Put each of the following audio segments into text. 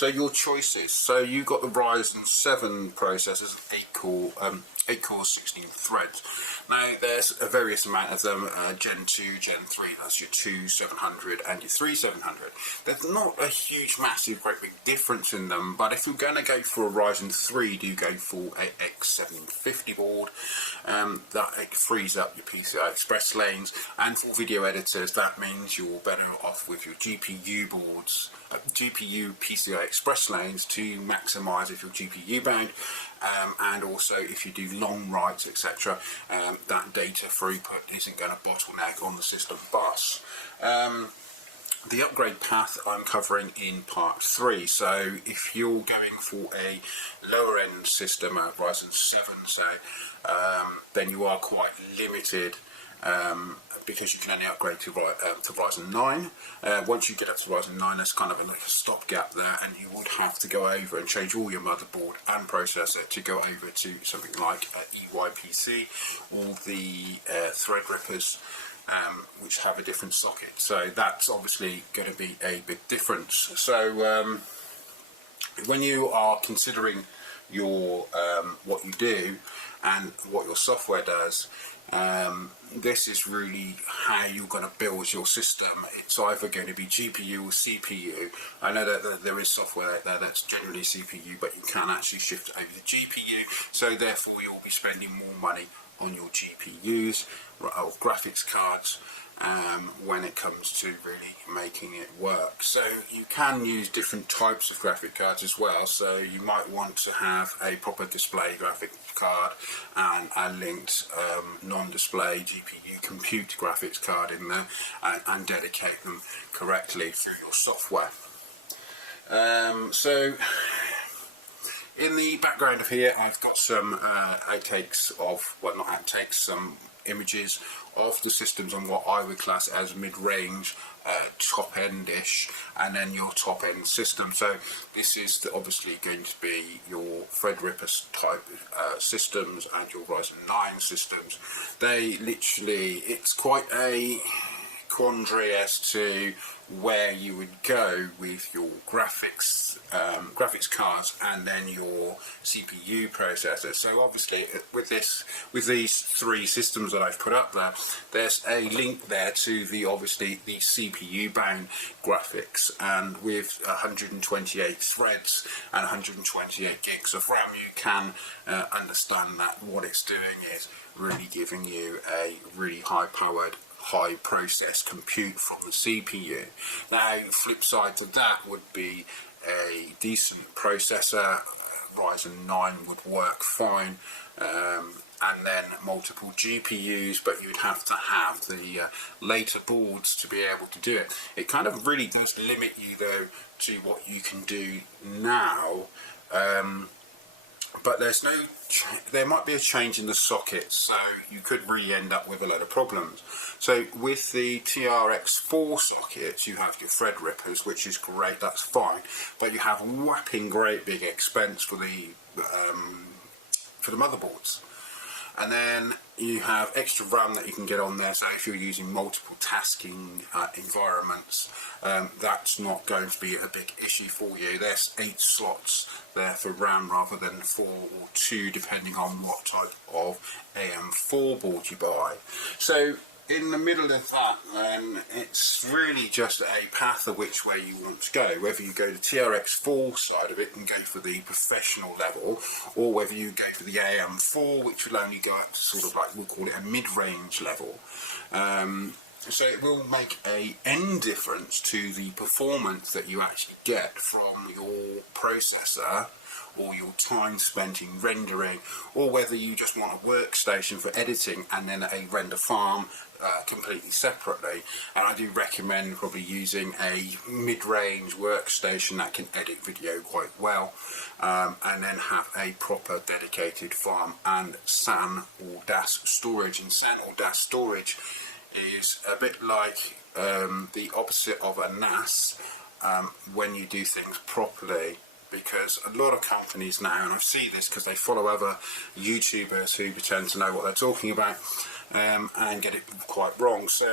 So your choices. So you got the Ryzen 7 processors, 8 cores, 16 threads. Now there's a various amount of them, Gen 2, Gen 3, that's your 2700 and your 3700. There's not a huge, massive, great big difference in them, but if you're going to go for a Ryzen 3, do go for a X750 board. That frees up your PCI Express lanes, and for video editors that means you're better off with your GPU boards, GPU PCI Express lanes to maximise if you're GPU bound, and also if you do long writes, etc., that data throughput isn't going to bottleneck on the system bus. The upgrade path I'm covering in part 3, so if you're going for a lower end system, a Ryzen 7 say, then you are quite limited, because you can only upgrade to Ryzen 9. Once you get up to Ryzen 9, there's kind of a stopgap there, and you would have to go over and change all your motherboard and processor to go over to something like EYPC or the threadrippers, which have a different socket. So that's obviously going to be a big difference. So when you are considering your what you do and what your software does, this is really how you're going to build your system. It's either going to be GPU or CPU. I know that there is software out there that's generally CPU, but you can actually shift over to GPU, so therefore you'll be spending more money on your GPUs or graphics cards when it comes to really making it work. So you can use different types of graphic cards as well, so you might want to have a proper display graphic card and a linked non-display GPU compute graphics card in there, and dedicate them correctly through your software. So in the background of here I've got some outtakes of, well, not outtakes, some images of the systems on what I would class as mid-range, top-end-ish, and then your top-end system. So this is obviously going to be your threadripper type systems and your Ryzen 9 systems. They literally, it's quite a quandary as to where you would go with your graphics cards and then your CPU processor. So obviously with these three systems that I've put up there, there's a link there to the CPU bound graphics, and with 128 threads and 128 gigs of RAM, you can understand that what it's doing is really giving you a really high powered, high process compute from the CPU. Now, flip side to that would be a decent processor. Ryzen 9 would work fine, and then multiple GPUs, but you'd have to have the later boards to be able to do it. It kind of really does limit you though to what you can do now, but there might be a change in the sockets, so you could really end up with a lot of problems. So with the TRX4 sockets, you have your threadrippers, which is great, that's fine, but you have whapping great big expense for the motherboards. And then you have extra RAM that you can get on there, so if you're using multiple tasking environments, that's not going to be a big issue for you. There's 8 slots there for RAM rather than 4 or 2, depending on what type of AM4 board you buy. So in the middle of that, then it's really just a path of which way you want to go, whether you go to TRX4 side of it and go for the professional level, or whether you go for the AM4, which will only go up to sort of like, we'll call it a mid-range level. So it will make a end difference to the performance that you actually get from your processor, or your time spent in rendering, or whether you just want a workstation for editing and then a render farm completely separately. And I do recommend probably using a mid-range workstation that can edit video quite well, and then have a proper dedicated farm and SAN or DAS storage. And SAN or DAS storage is a bit like the opposite of a NAS when you do things properly, because a lot of companies now, and I see this because they follow other YouTubers who pretend to know what they're talking about, and get it quite wrong. So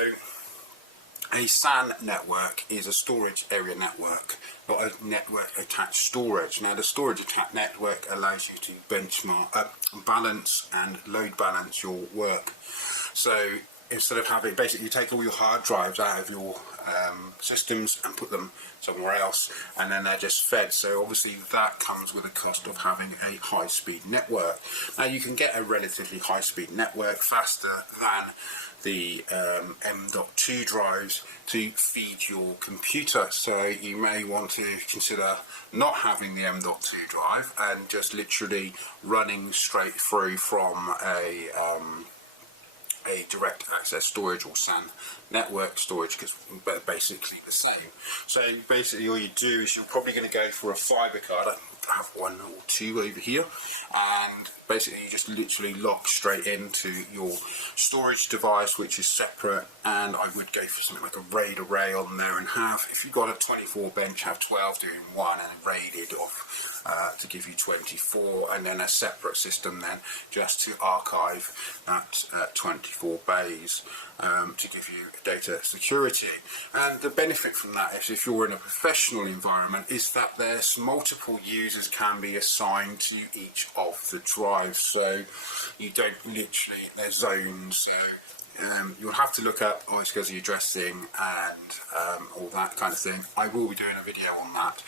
A SAN network is a storage area network, not a network attached storage. Now the storage attached network allows you to benchmark, balance and load balance your work. So instead of having, basically you take all your hard drives out of your systems and put them somewhere else, and then they're just fed. So obviously that comes with a cost of having a high-speed network. Now you can get a relatively high-speed network faster than the M.2 drives to feed your computer, so you may want to consider not having the M.2 drive and just literally running straight through from a direct access storage or SAN network storage, because they're basically the same. So basically all you do is you're probably going to go for a fiber card. I have one or two over here, and basically you just literally lock straight into your storage device, which is separate, and I would go for something like a RAID array on there and have, if you've got a 24 bench, have 12 doing one and raided off to give you 24, and then a separate system then just to archive that 24 bays to give you data security. And the benefit from that is, if you're in a professional environment, is that there's multiple users can be assigned to each of the drives, so you don't literally, there's zones. So you'll have to look up iSCSI addressing and all that kind of thing. I will be doing a video on that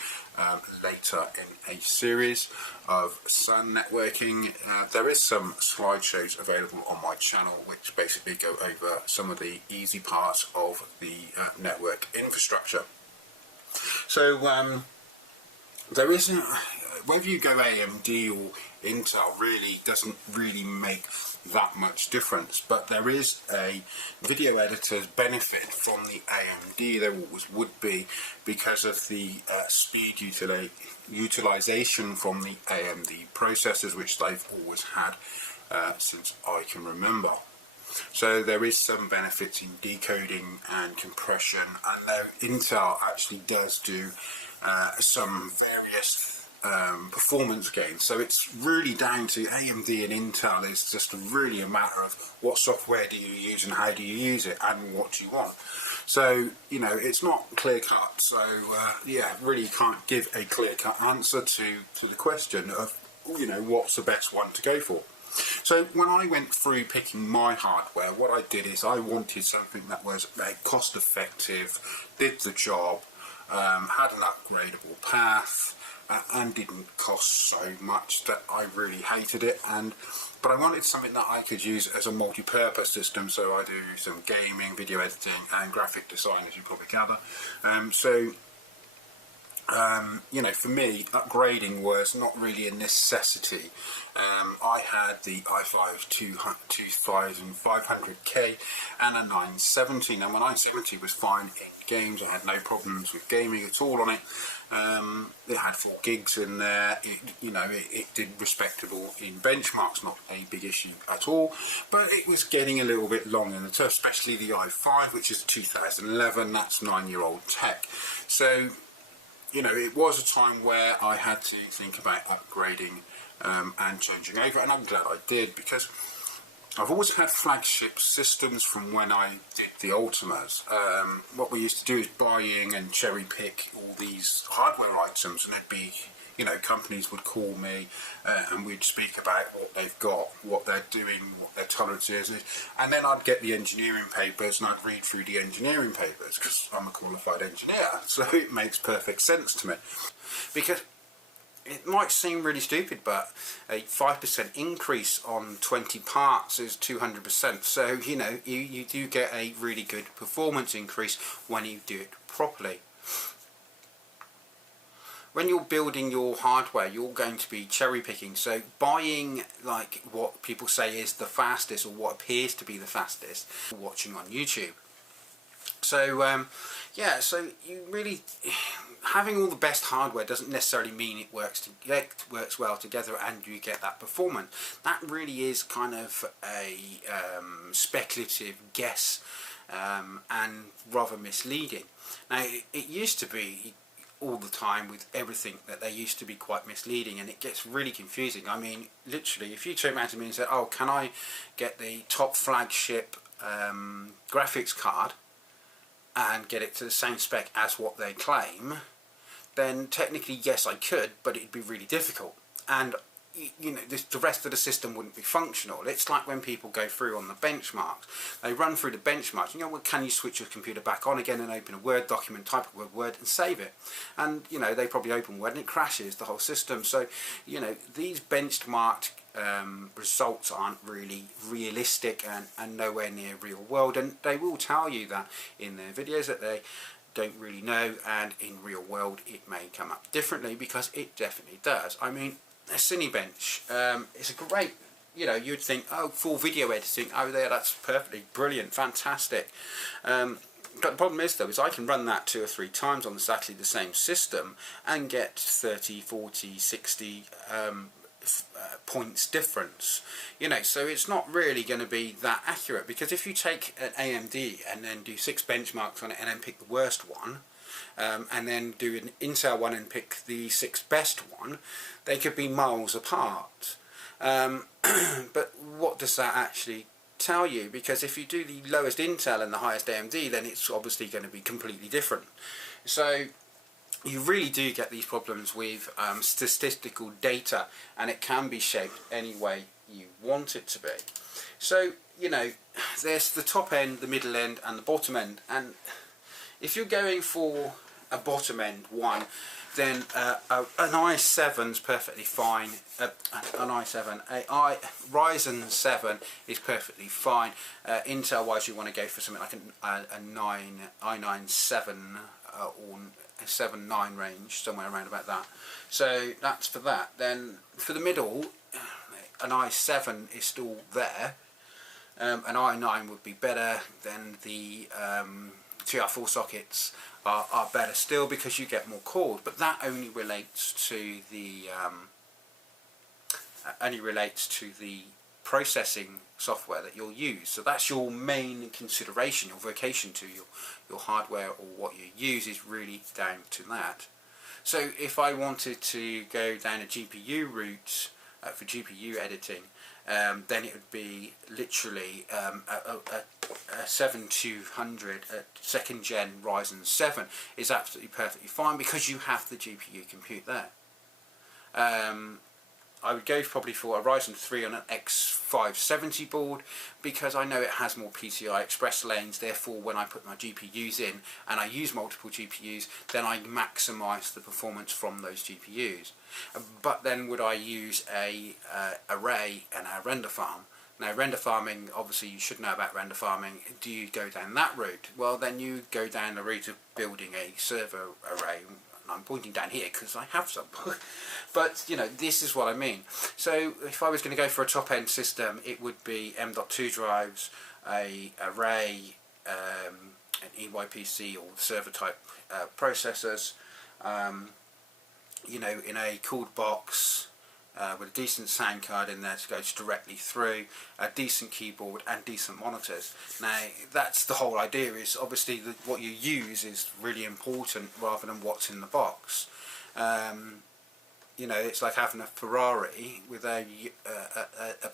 later in a series of SAN networking. There is some slideshows available on my channel which basically go over some of the easy parts of the network infrastructure. So there isn't, whether you go AMD or Intel really doesn't really make that much difference, but there is a video editor's benefit from the AMD. There always would be, because of the speed utilization from the AMD processors, which they've always had since I can remember. So there is some benefits in decoding and compression, and Intel actually does do some various performance gains. So it's really down to AMD and Intel. Is just really a matter of what software do you use and how do you use it and what do you want. So you know, it's not clear cut. So yeah, really can't give a clear cut answer to the question of, you know, what's the best one to go for. So when I went through picking my hardware, what I did is I wanted something that was cost effective, did the job, had an upgradable path, and didn't cost so much that I really hated it. But I wanted something that I could use as a multi-purpose system, so I do some gaming, video editing and graphic design, as you probably gather. You know, for me, upgrading was not really a necessity. I had the i5 2500K and a 970. Now my 970 was fine in games. I had no problems with gaming at all on it. It had 4 gigs in there. It did respectable in benchmarks, not a big issue at all. But it was getting a little bit long in the turf, especially the i5, which is 2011. That's 9-year-old tech. So you know, it was a time where I had to think about upgrading and changing over, and I'm glad I did, because I've always had flagship systems from when I did the Ultimas. What we used to do is buying and cherry pick all these hardware items, and it'd be, you know, companies would call me and we'd speak about what they've got, what they're doing, what their tolerance is, and then I'd get the engineering papers and I'd read through the engineering papers, because I'm a qualified engineer, so it makes perfect sense to me. Because it might seem really stupid, but a 5% increase on 20 parts is 200%, so you know, you do get a really good performance increase when you do it properly. When you're building your hardware, you're going to be cherry picking, so buying like what people say is the fastest, or what appears to be the fastest, watching on YouTube. So yeah, so you really, having all the best hardware doesn't necessarily mean it works well together and you get that performance. That really is kind of a speculative guess and rather misleading. Now it used to be all the time with everything that they used to be quite misleading, and it gets really confusing. I mean, literally, if you turn around to me and say, oh, can I get the top flagship graphics card, and get it to the same spec as what they claim, then technically yes I could, but it'd be really difficult, and you know, the rest of the system wouldn't be functional. It's like when people go through on the benchmarks, they run through the benchmarks, you know, well, can you switch your computer back on again and open a Word document, type a Word and save it, and you know, they probably open Word and it crashes the whole system. So you know, these benchmarked results aren't really realistic and nowhere near real world, and they will tell you that in their videos that they don't really know, and in real world it may come up differently, because it definitely does. I mean, a Cinebench, it's a great, you know, you'd think, oh, for video editing, oh there, that's perfectly brilliant, fantastic. But the problem is though, is I can run that 2 or 3 times on exactly the same system and get 30, 40, 60 points difference, you know, so it's not really going to be that accurate, because if you take an AMD and then do 6 benchmarks on it and then pick the worst one, and then do an Intel one and pick the 6th best one, they could be miles apart. But what does that actually tell you? Because if you do the lowest Intel and the highest AMD, then it's obviously going to be completely different. So you really do get these problems with statistical data, and it can be shaped any way you want it to be. So you know, there's the top end, the middle end and the bottom end, and if you're going for a bottom end one, then an i7's perfectly fine. Ryzen 7 is perfectly fine. Intel wise, you want to go for something like a i9-7 or a 7-9 range, somewhere around about that. So that's for that. Then for the middle, an i7 is still there. An i9 would be better. Then the TR4 sockets are better still, because you get more cores, but that only relates to the processing software that you'll use. So that's your main consideration, your vocation to your hardware, or what you use is really down to that. So if I wanted to go down a GPU route for GPU editing, then it would be literally a 7200, a 2nd gen Ryzen 7 is absolutely perfectly fine, because you have the GPU compute there. I would go probably for a Ryzen 3 on an X570 board, because I know it has more PCI Express lanes. Therefore, when I put my GPUs in and I use multiple GPUs, then I maximise the performance from those GPUs. But then would I use a array and a render farm? Now, render farming, obviously you should know about render farming. Do you go down that route? Well, then you go down the route of building a server array. I'm pointing down here because I have some. But you know, this is what I mean. So if I was going to go for a top end system, it would be M.2 drives, a array, an EYPC or server type processors, you know, in a cooled box with a decent sound card in there to go directly through, a decent keyboard and decent monitors. Now that's the whole idea, is obviously what you use is really important rather than what's in the box. You know, it's like having a Ferrari with a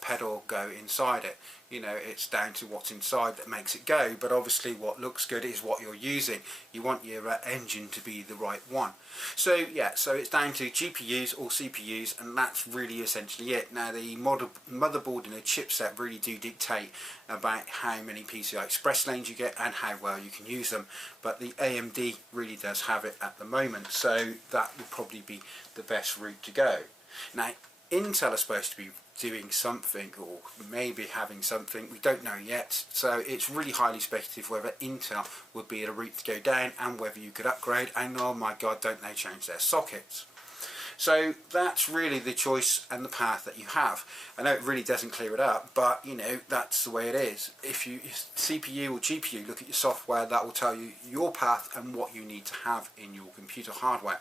pedal go inside it. You know, it's down to what's inside that makes it go, but obviously what looks good is what you're using. You want your engine to be the right one. So yeah, so it's down to GPUs or CPUs, and that's really essentially it. Now the motherboard and the chipset really do dictate about how many PCI Express lanes you get and how well you can use them, but the AMD really does have it at the moment, so that would probably be the best route to go. Now Intel is supposed to be doing something, or maybe having something, we don't know yet, so it's really highly speculative whether Intel would be a route to go down and whether you could upgrade, and oh my god, don't they change their sockets. So that's really the choice and the path that you have. I know it really doesn't clear it up, but you know, that's the way it is. If you CPU or GPU, look at your software, that will tell you your path and what you need to have in your computer hardware.